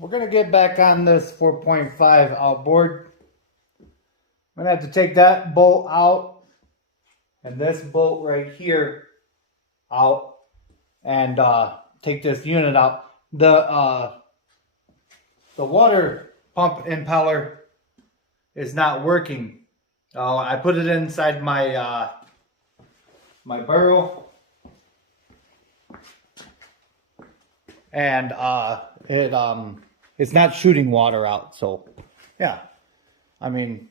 we're gonna get back on this 4.5 outboard. I'm gonna have to take that bolt out and this bolt right here out and take this unit out. The water pump impeller is not working. I put it inside my my barrel, and it's not shooting water out. So yeah, I mean,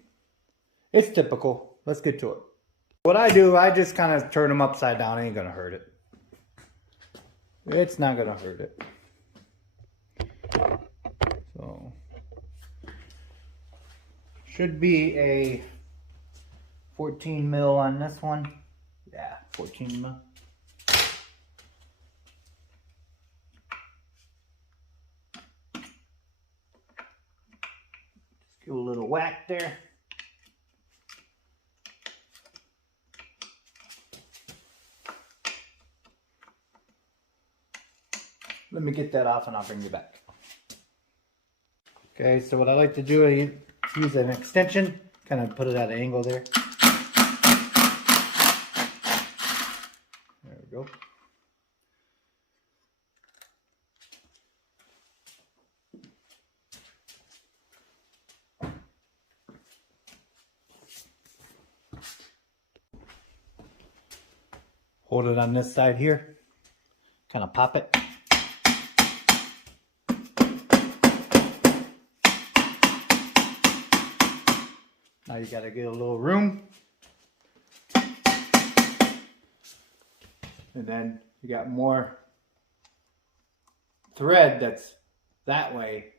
it's typical. Let's get to it. What I do, I just kind of turn them upside down. Ain't gonna hurt it. It's not gonna hurt it. So should be a 14 mil on this one. Yeah, 14 mil. Just give a little whack there. Let me get that off and I'll bring you back. Okay, so what I like to do is use an extension, kind of put it at an angle there. There we go. Hold it on this side here, kind of pop it. Now you got to get a little room. And then you got more thread that's that way.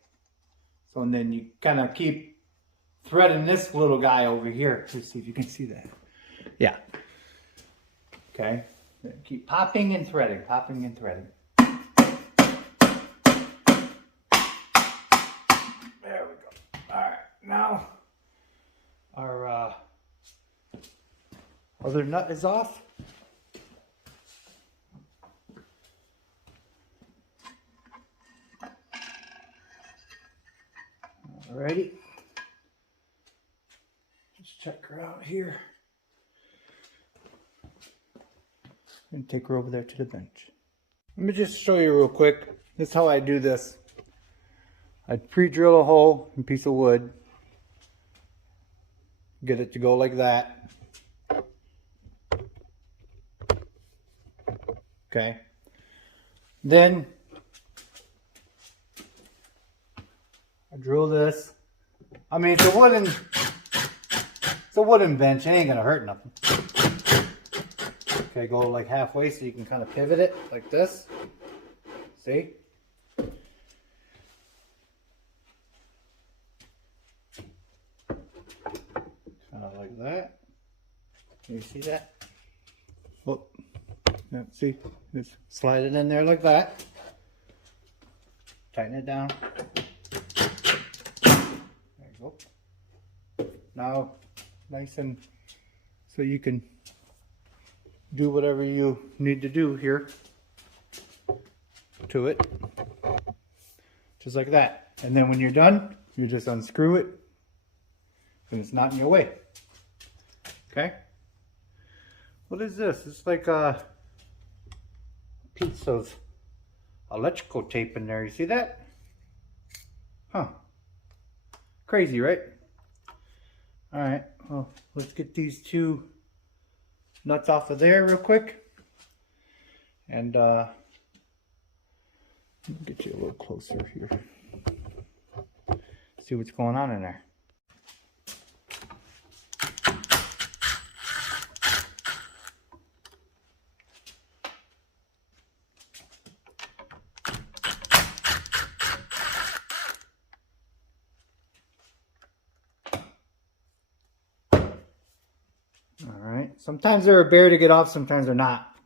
So and then you kind of keep threading this little guy over here. Let's see if you can see that. Yeah. Okay. Then keep popping and threading, popping and threading. There we go. All right. Now our other nut is off. Alrighty. Just check her out here. And take her over there to the bench. Let me just show you real quick. This is how I do this. I pre-drill a hole in a piece of wood. Get it to go like that. Okay. Then I drill this. I mean, it's a wooden bench. It ain't gonna hurt nothing. Okay, go like halfway so you can kind of pivot it like this. See? Kind of like that. Can you see that? Oh, yeah, see? Just slide it in there like that. Tighten it down. There you go. Now, nice and so you can do whatever you need to do here to it. Just like that. And then when you're done, you just unscrew it and it's not in your way. Okay? What is this? It's like a piece of electrical tape in there. You see that? Huh. Crazy, right? Alright, well, let's get these two nuts off of there real quick. And let me get you a little closer here. See what's going on in there. Sometimes they're a bear to get off, sometimes they're not.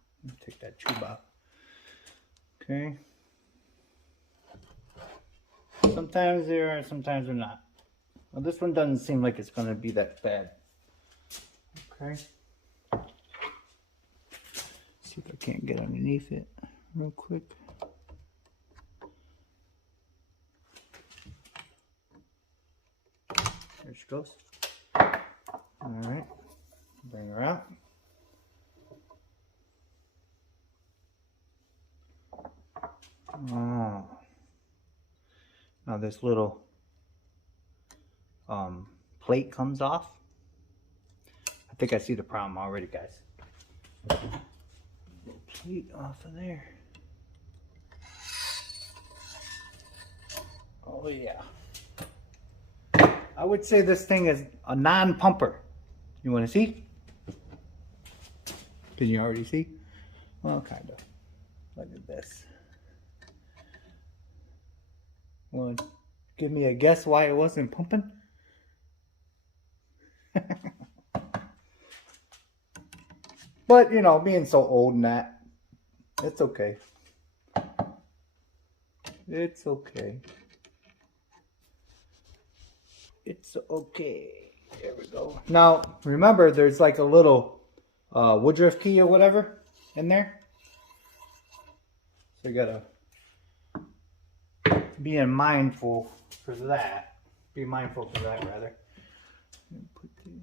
Take that tube out. Okay. Sometimes they are, sometimes they're not. Well, this one doesn't seem like it's going to be that bad. Okay. See if I can't get underneath it real quick. she goes. Alright. Bring her out. Oh. Now this little plate comes off. I think I see the problem already, guys. Little plate off of there. Oh yeah. I would say this thing is a non-pumper. You want to see? Can you already see? Well, kind of. Look at this. Want to give me a guess why it wasn't pumping? But, you know, being so old and that, it's okay. It's okay. It's okay. There we go. Now, remember, there's like a little Woodruff key or whatever in there. So you gotta be mindful for that. Be mindful for that, rather. Put these.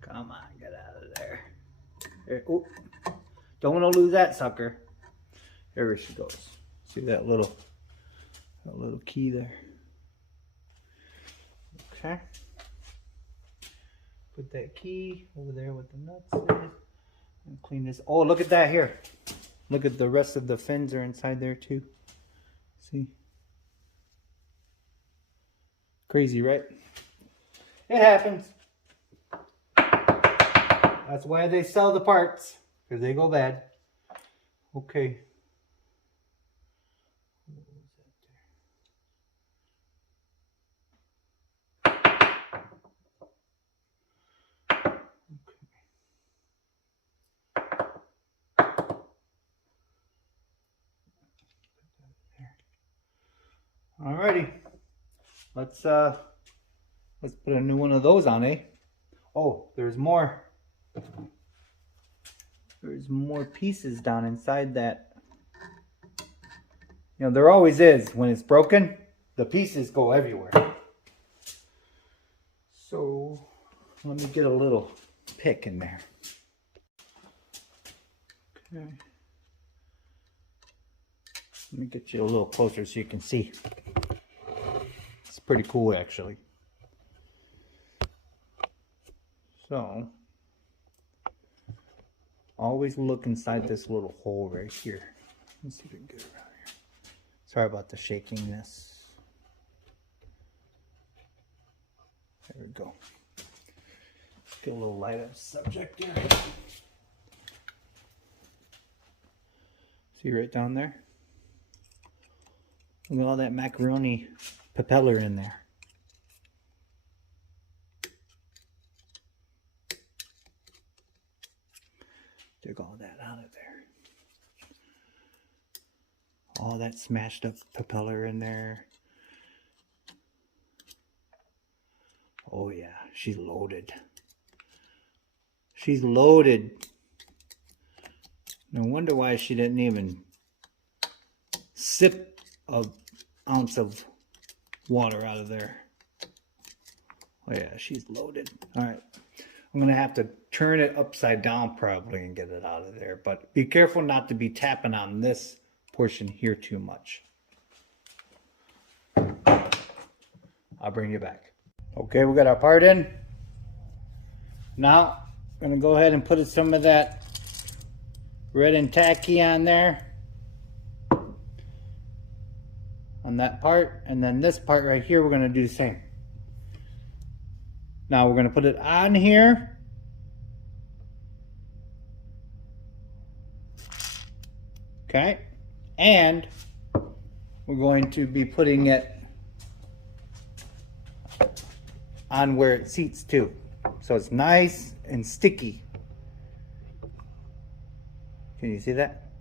Come on, get out of there. There. Oh, don't want to lose that sucker. There she goes. See that little key there. Okay. Put that key over there with the nuts in. And clean this. Oh, look at that here. Look at the rest of the fins are inside there too. See? Crazy, right? It happens. That's why they sell the parts, because they go bad. Okay. Alrighty. Let's put a new one of those on, eh? Oh, there's more. There's more pieces down inside that. You know, there always is. When it's broken, the pieces go everywhere. So, let me get a little pick in there. Okay. Let me get you a little closer so you can see. It's pretty cool, actually. So, always look inside this little hole right here. Let's see if we can get it around here. Sorry about the shakiness. There we go. Let's get a little light up subject here. See right down there? Look at all that macaroni propeller in there. Take all that out of there. All that smashed up propeller in there. Oh yeah, she's loaded. She's loaded. No wonder why she didn't even sip an ounce of water out of there. Oh yeah, she's loaded. All right. I'm going to have to turn it upside down probably and get it out of there. But be careful not to be tapping on this portion here too much. I'll bring you back. Okay, we got our part in. Now, I'm going to go ahead and put some of that red and tacky on there. On that part. And then this part right here, we're going to do the same. Now we're going to put it on here. Okay. And we're going to be putting it on where it seats too. So it's nice and sticky. Can you see that?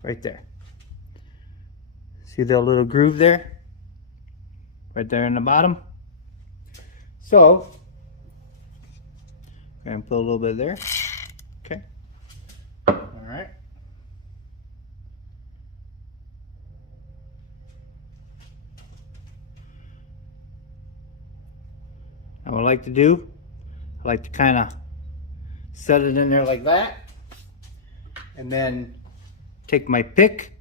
Right there. See that little groove there? right there in the bottom. So I'm going to put a little bit there. Okay. All right. Now what I like to do, I like to kind of set it in there like that, and then take my pick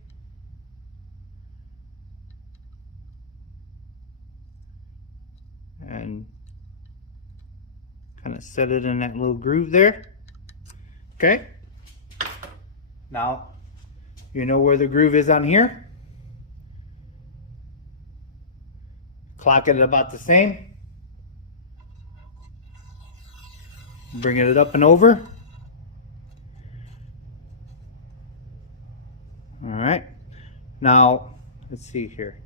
and kind of set it in that little groove there. Okay. Now you know where the groove is on here. Clock it about the same. Bringing it up and over. All right. Now, let's see here.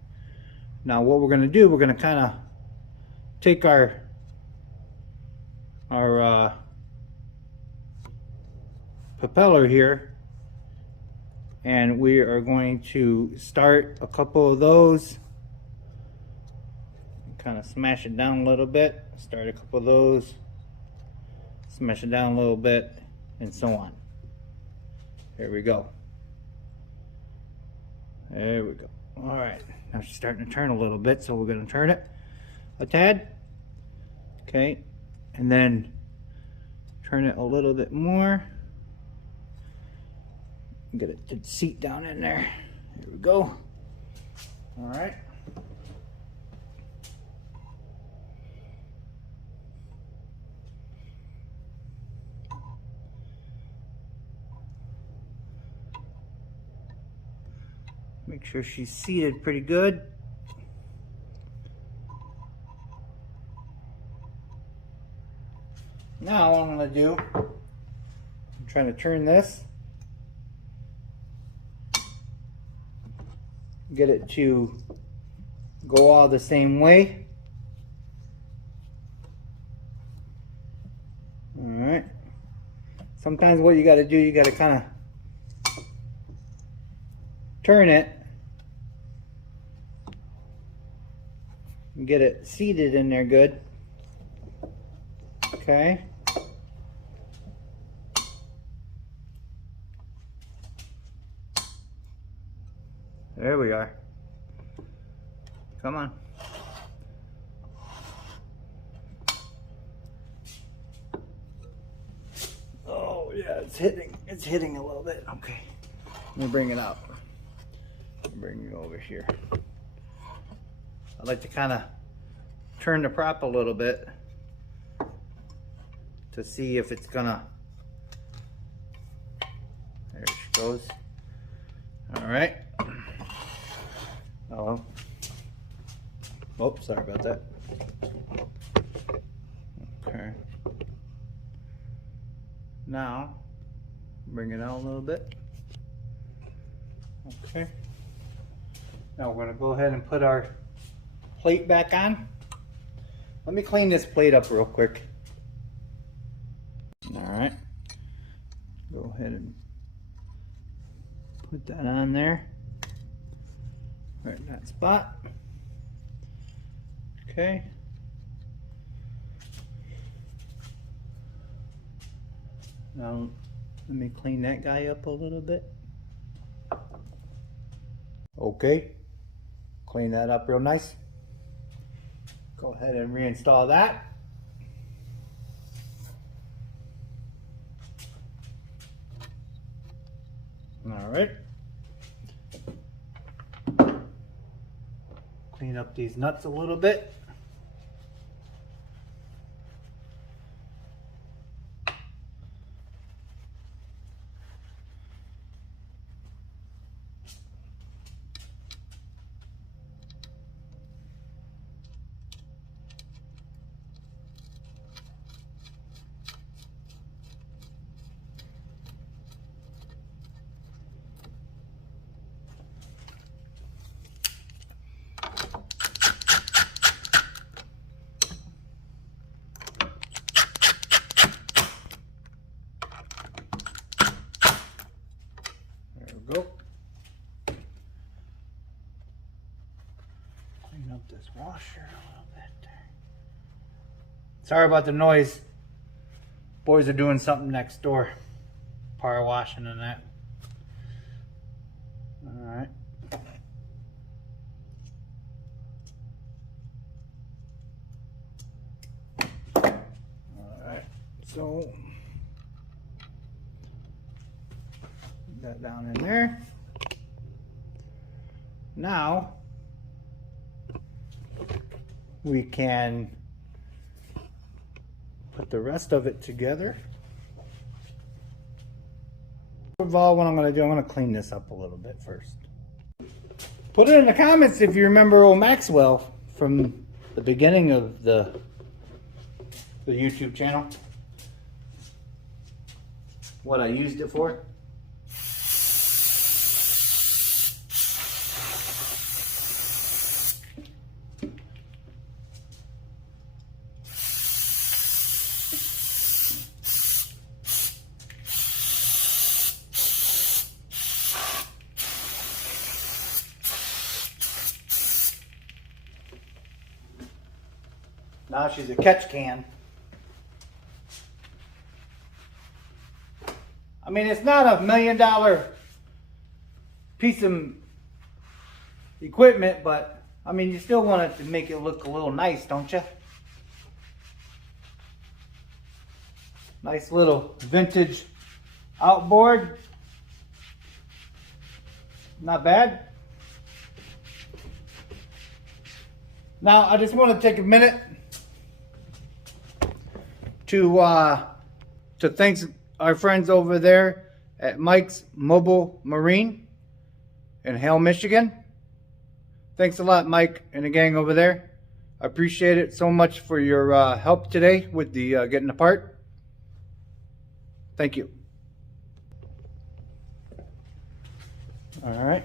Now what we're going to do, we're going to kind of take our propeller here, and we are going to start a couple of those. Kind of smash it down a little bit. Start a couple of those. Smash it down a little bit, and so on. There we go. There we go. All right, now she's starting to turn a little bit, so we're going to turn it a tad. Okay, and then turn it a little bit more. Get it to seat down in there. There we go. All right. Make sure she's seated pretty good. Now what I'm going to do, I'm trying to turn this, get it to go all the same way. All right. Sometimes what you got to do, you got to kind of turn it and get it seated in there good. Okay. There we are. Come on. Oh yeah, it's hitting a little bit. Okay. Let me bring it up. Bring it over here. I like to kind of turn the prop a little bit to see if it's gonna. There she goes. All right. Oh. Oops, sorry about that. Okay. Now, bring it out a little bit. Okay. Now we're gonna go ahead and put our plate back on. Let me clean this plate up real quick. All right. Go ahead and put that on there. Right in that spot. Okay. Now let me clean that guy up a little bit. Okay. Clean that up real nice. Go ahead and reinstall that. All right. Clean up these nuts a little bit. this washer a little bit. Sorry about the noise. Boys are doing something next door. Power washing and that. Alright. Alright, so put that down in there. Now we can put the rest of it together. First of all, what I'm going to do, I'm going to clean this up a little bit first. Put it in the comments if you remember old Maxwell from the beginning of the YouTube channel. What I used it for. Now she's a catch can. I mean, it's not $1 million piece of equipment, but I mean, you still want it to make it look a little nice, don't you? Nice little vintage outboard. Not bad. Now, I just want to take a minute to thank our friends over there at Mike's Mobile Marine in Hale, Michigan. Thanks a lot, Mike and the gang over there. I appreciate it so much for your help today with the getting the part. Thank you. All right.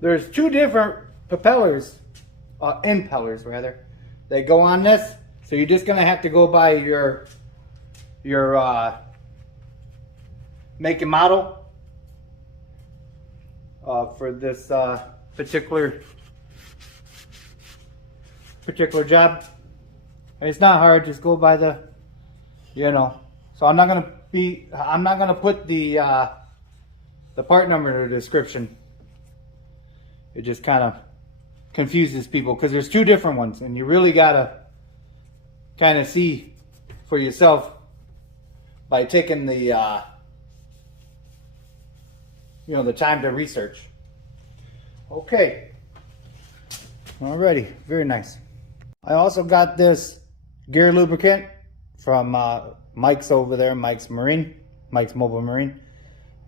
There's two different propellers, impellers rather, that go on this. So you're just gonna have to go by your make and model for this particular job. It's not hard. Just go by the, you know. So I'm not gonna put the part number in the description. It just kind of confuses people because there's two different ones, and you really gotta kind of see for yourself by taking the the time to research. Okay. Alrighty, very nice. I also got this gear lubricant from Mike's over there, Mike's Mobile Marine,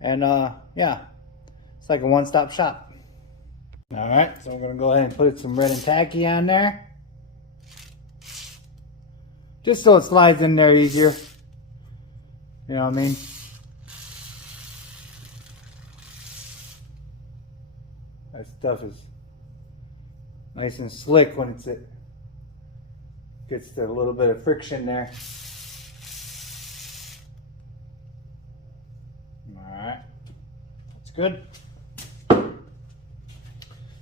and yeah, it's like a one-stop shop. All right, so we're gonna go ahead and put some red and tacky on there, just so it slides in there easier. You know what I mean? That stuff is nice and slick when it gets a little bit of friction there. All right, that's good.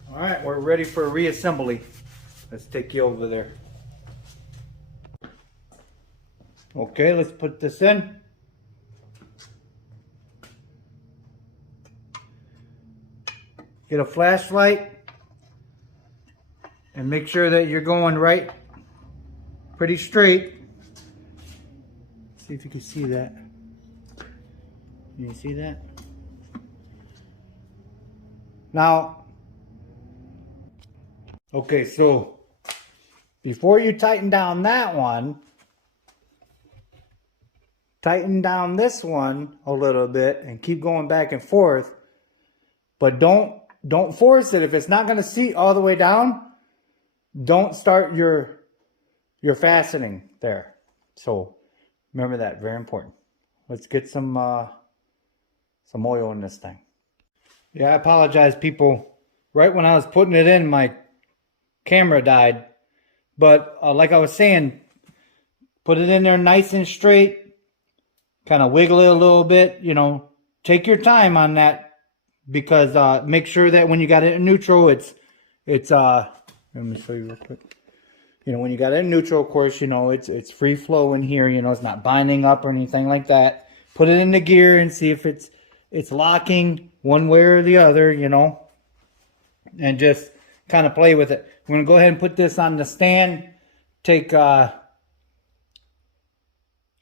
All right, we're ready for reassembly. Let's take you over there. Okay, let's put this in. Get a flashlight and make sure that you're going right, pretty straight. See if you can see that. Can you see that? Now, okay, so before you tighten down that one, tighten down this one a little bit and keep going back and forth. But don't force it. If it's not going to seat all the way down, don't start your fastening there. So remember that, very important. Let's get some oil in this thing. Yeah, I apologize, people. right when I was putting it in, my camera died. But like I was saying, put it in there nice and straight. Kind of wiggle it a little bit, you know. Take your time on that, because make sure that when you got it in neutral, it's let me show you real quick. You know, when you got it in neutral, of course, you know, it's free flow in here, you know, it's not binding up or anything like that. Put it into gear and see if it's locking one way or the other, you know, and just kind of play with it. I'm going to go ahead and put this on the stand.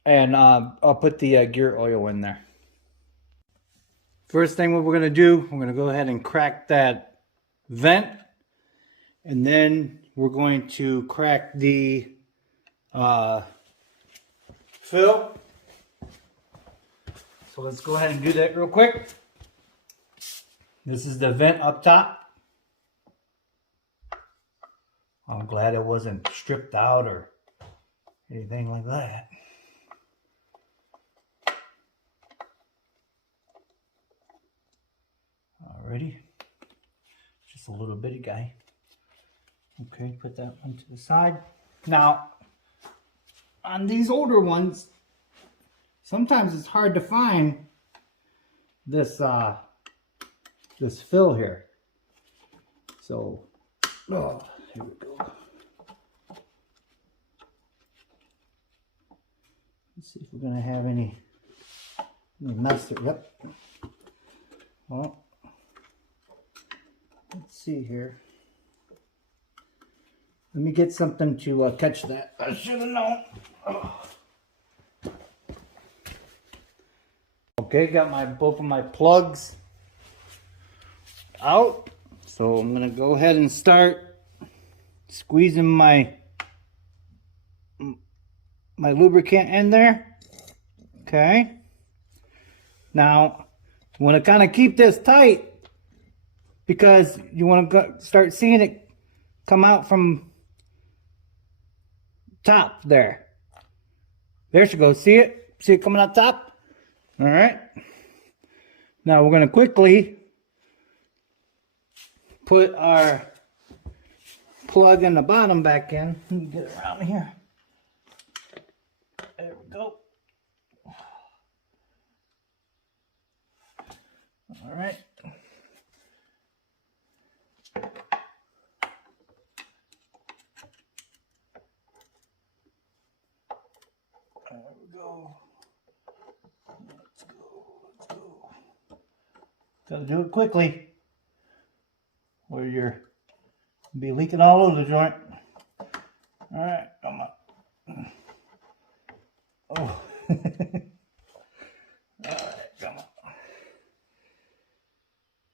I'll put the gear oil in there. First thing what we're going to do, we're going to go ahead and crack that vent. And then we're going to crack the fill. So let's go ahead and do that real quick. This is the vent up top. I'm glad it wasn't stripped out or anything like that. Alrighty. Just a little bitty guy. Okay, put that one to the side. Now, on these older ones, sometimes it's hard to find this this fill here. So, here we go. Let's see if we're gonna have any mess there. Yep. Well, let's see here. Let me get something to catch that. I should have known. Oh. Okay, got both of my plugs out. So I'm gonna go ahead and start squeezing my lubricant in there. Okay. Now, you want to kind of keep this tight because you want to start seeing it come out from top there. There she goes. See it? See it coming out top? All right. Now we're going to quickly put our plug in the bottom back in. Let me get it around here. There we go. All right. There we go. Let's go. Gotta do it quickly, or you'll be leaking all over the joint. All right, come on. Oh. All right, come on.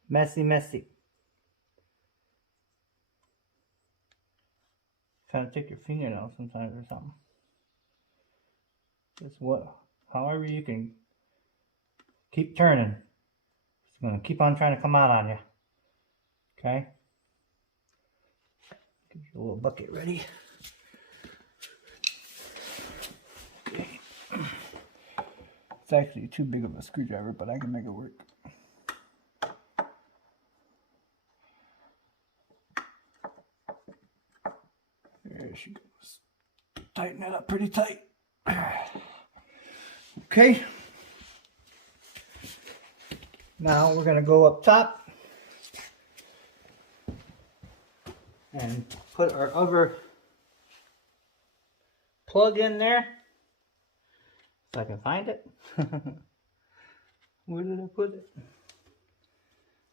Messy. Kind of take your fingernail sometimes or something. Just however you can keep turning. It's going to keep on trying to come out on you. Okay? Get your little bucket ready. Okay. It's actually too big of a screwdriver, but I can make it work. There she goes. Tighten that up pretty tight. Okay. Now we're going to go up top and put our other plug in there. If I can find it. Where did I put it?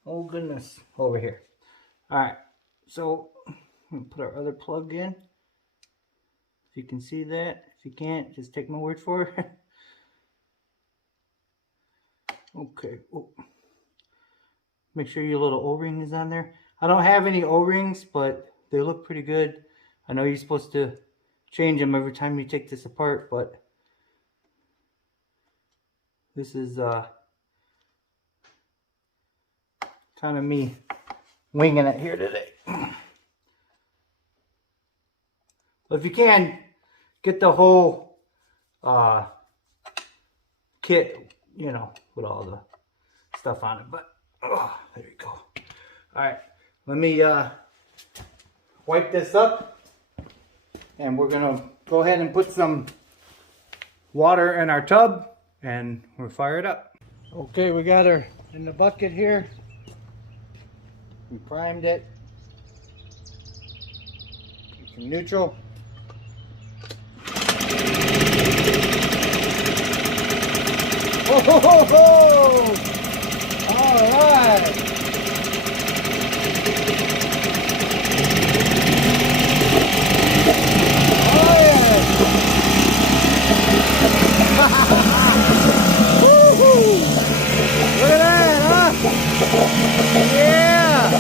Oh goodness, over here. Alright, so I'm going to put our other plug in. If you can see that. If you can't, just take my word for it. Okay. Oh. Make sure your little O-ring is on there. I don't have any O-rings, but they look pretty good. I know you're supposed to change them every time you take this apart, but this is kind of me winging it here today. But if you can, get the whole kit, you know, with all the stuff on it. But there you go. All right, Let me wipe this up, and we're gonna go ahead and put some water in our tub, and we'll fire it up. Okay, we got her in the bucket here. We primed it. Some neutral. Ho ho ho ho! All right. Oh yeah! Woohoo! Look at that, huh? Yeah!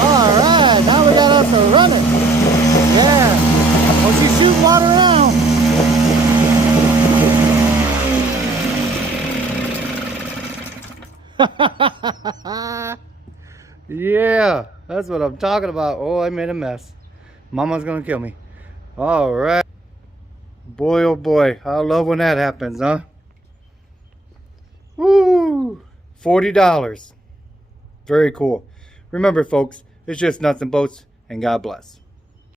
All right, now we got us to run it. Yeah. Oh, she's shooting water around. Yeah, that's what I'm talking about. Oh, I made a mess. Mama's gonna kill me. All right. Boy, oh boy, I love when that happens, huh? Woo! $40. Very cool. Remember, folks, it's just nuts and bolts, and God bless.